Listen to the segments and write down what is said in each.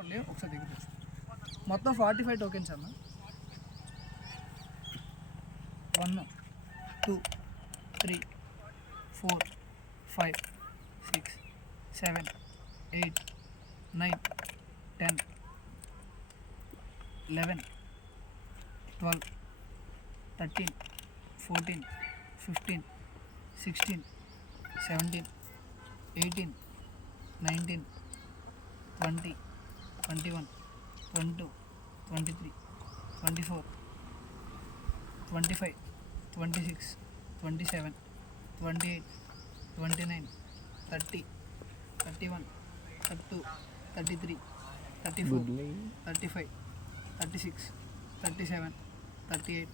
ఒకసారి దగ్గర మొత్తం 45 టోకెన్స్ అన్న. 1 2 3 4 5 6 7 8 9 10 11 12 13 14 15 16 17 18 19 20 21 22 23 24 25 26 27 28 29 30 31 32 33 34 35 36 37 38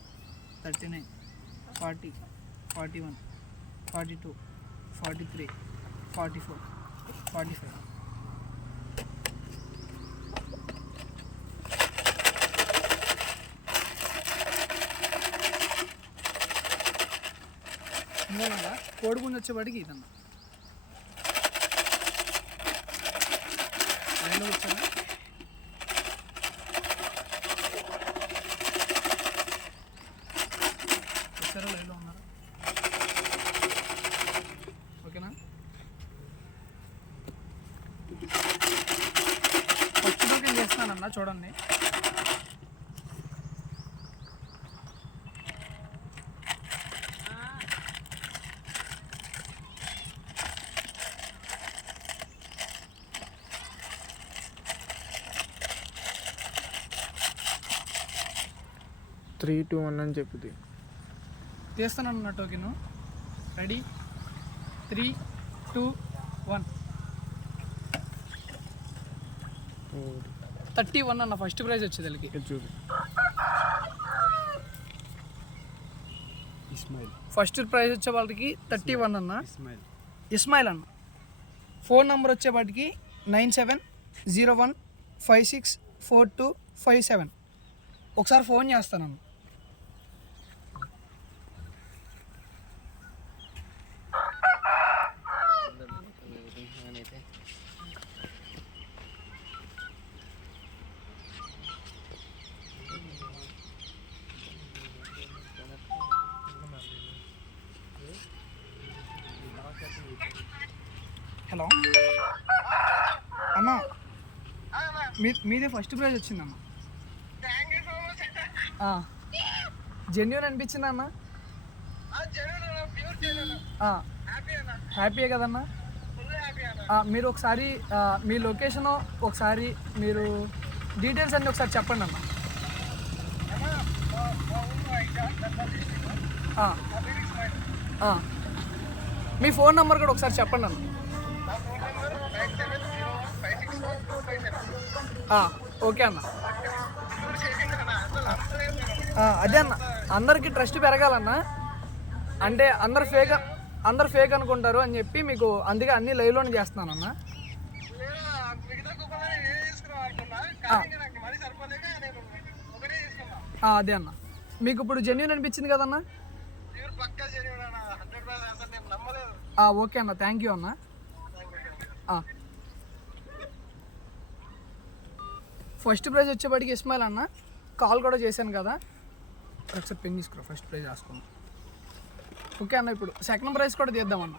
39 40 41 42 43 44 45. ఇందులో కోడిగుండు వచ్చేవాడికి ఇదన్నా లైన్లో వచ్చారా? వచ్చారా? లైన్లో ఉన్నారా? ఓకేనా? ఫస్ట్ బుకింగ్ చేస్తున్నానన్నా, చూడండి. త్రీ టూ వన్ అని చెప్పింది. తీస్తానన్న టోకెన్. రెడీ? 3 2 1. 31 అన్న ఫస్ట్ ప్రైజ్ వచ్చేది వాళ్ళకి. చూడు, ఫస్ట్ ప్రైజ్ వచ్చే వాళ్ళకి 31 అన్న. ఇస్మాయిల్ అన్న. ఫోన్ నెంబర్ వచ్చేపాటికి 9701564257. ఒకసారి ఫోన్ చేస్తానన్న. హలో అన్న, మీదే ఫస్ట్ ప్రైజ్ వచ్చిందన్న. జెన్యూన్ అనిపించింది అన్న. హ్యాపీయే కదన్నా? మీరు ఒకసారి మీ లొకేషను ఒకసారి మీరు డీటెయిల్స్ అన్నీ ఒకసారి చెప్పండి అన్న. మీ ఫోన్ నెంబర్ కూడా ఒకసారి చెప్పండి అన్న. ఓకే అన్న. అదే అన్న, అందరికీ ట్రస్ట్ పెరగాలన్న. అంటే అందరు ఫేక్ అనుకుంటారు అని చెప్పి మీకు అందుకే అన్ని లైవ్లోనే చేస్తున్నానన్న. అదే అన్న, మీకు ఇప్పుడు జెన్యూన్ అనిపించింది కదన్నా? ఓకే అన్న, థ్యాంక్ యూ అన్న. ఫస్ట్ ప్రైజ్ వచ్చేపాటికి ఇస్మాయిల్ అన్న. కాల్ కూడా చేశాను కదా, ఒకసారి పెన్ తీసుకురా. ఫస్ట్ ప్రైజ్ రాసుకున్నాం. ఓకే అన్న, ఇప్పుడు సెకండ్ ప్రైజ్ కూడా తీద్దామన్న.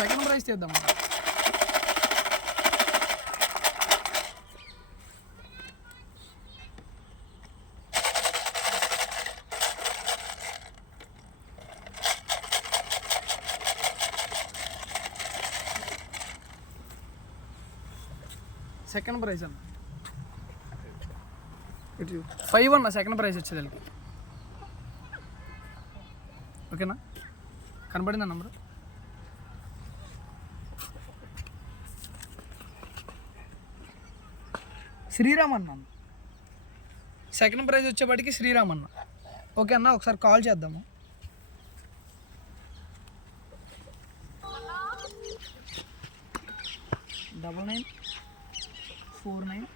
సెకండ్ ప్రైజ్ తీద్దామన్న. సెకండ్ ప్రైజ్ అన్న 5 అన్న. సెకండ్ ప్రైజ్ వచ్చేది వాళ్ళకి. ఓకేనా? కనబడిందా నంబరు? శ్రీరామ్ అన్న. సెకండ్ ప్రైజ్ వచ్చేపాటికి శ్రీరామ్ అన్న. ఓకే అన్న, ఒకసారి కాల్ చేద్దాము. 9949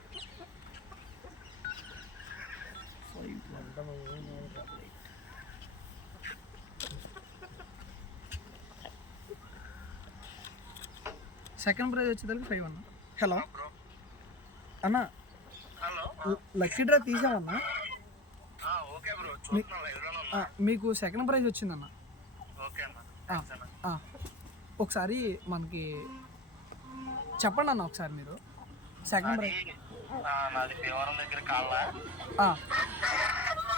సెకండ్ ప్రైజ్ వచ్చేసరికి 5 అన్న. హలో అన్న, లక్కీ డ్రా తీసామన్నా. మీకు సెకండ్ ప్రైజ్ వచ్చిందన్న. ఒకసారి మనకి చెప్పండి అన్న, ఒకసారి మీరు సెకండ్ ప్రైజ్. నాది భీమవరం దగ్గర కాళ్ళ.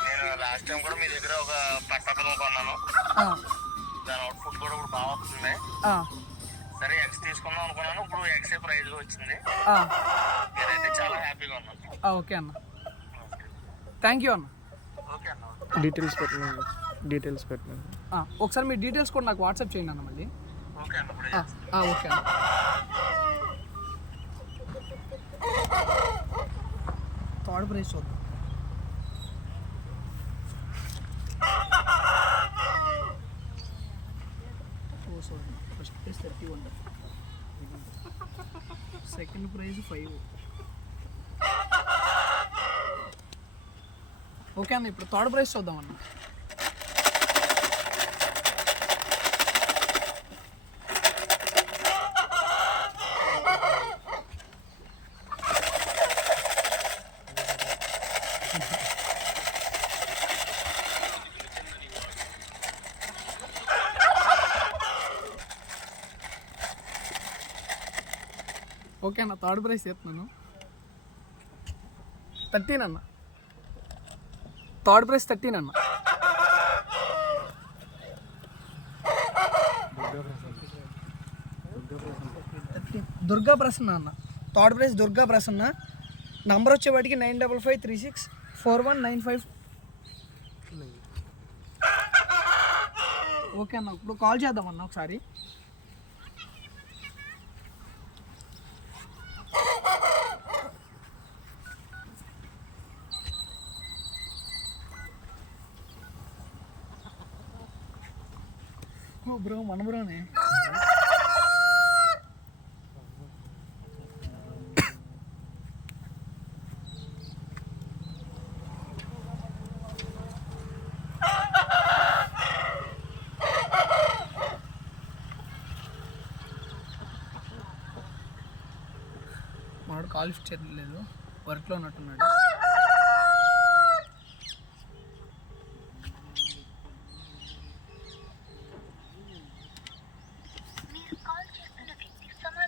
నేను లాస్ట్ టైం కూడా మీ దగ్గర ఒక పట్టపదం కొన్నాను. దాని అవుట్పుట్ కూడా ఇప్పుడు బాగా వస్తుంది. సరే ఎక్స్ తీసుకుందాం అనుకున్నాను, ఇప్పుడు ఎక్సే ప్రైజ్ వచ్చింది. నేనైతే చాలా హ్యాపీగా ఉన్నాను. ఓకే అన్న, థ్యాంక్ యూ అన్న. ఓకే అన్న. డీటెయిల్స్ పెట్టండి. ఒకసారి మీ డీటెయిల్స్ కూడా నాకు వాట్సాప్ చేయండి అన్న మళ్ళీ. ఓకే అన్న. ఓకే అన్న. థర్డ్ ప్రైజ్ చూద్దాం. First prize 31, second prize 5. Okay అన్న, ఇప్పుడు థర్డ్ ప్రైజ్ చూద్దాం అన్న. ఓకే అన్న, థర్డ్ ప్రైజ్ చేస్తున్నాను. 13 అన్న. థర్డ్ ప్రైజ్ 13 అన్న. దుర్గా ప్రసన్న అన్న. Third prize Durga Prasanna. Number వచ్చేవాటికి 9553641955. ఓకే అన్న, ఇప్పుడు కాల్ చేద్దామన్న ఒకసారి. బ్రో, మన బ్రోనే. వాడు కాల్ లిఫ్ట్ చేయలేదు, వర్క్లో ఉన్నట్టున్నాడు.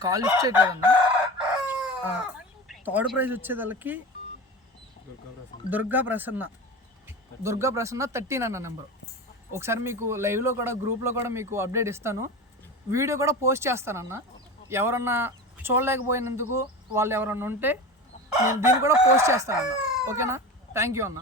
కాల్ లిఫ్ట్ చేయట్లేదన్న. థర్డ్ ప్రైజ్ వచ్చేదానికి దుర్గా ప్రసన్న 13 అన్న నెంబర్. ఒకసారి మీకు లైవ్లో కూడా గ్రూప్లో కూడా మీకు అప్డేట్ ఇస్తాను, వీడియో కూడా పోస్ట్ చేస్తానన్న. ఎవరన్నా చూడలేకపోయినందుకు వాళ్ళు ఎవరన్నా ఉంటే నేను దీన్ని కూడా పోస్ట్ చేస్తానన్న. ఓకేనా, థ్యాంక్ యూ అన్న.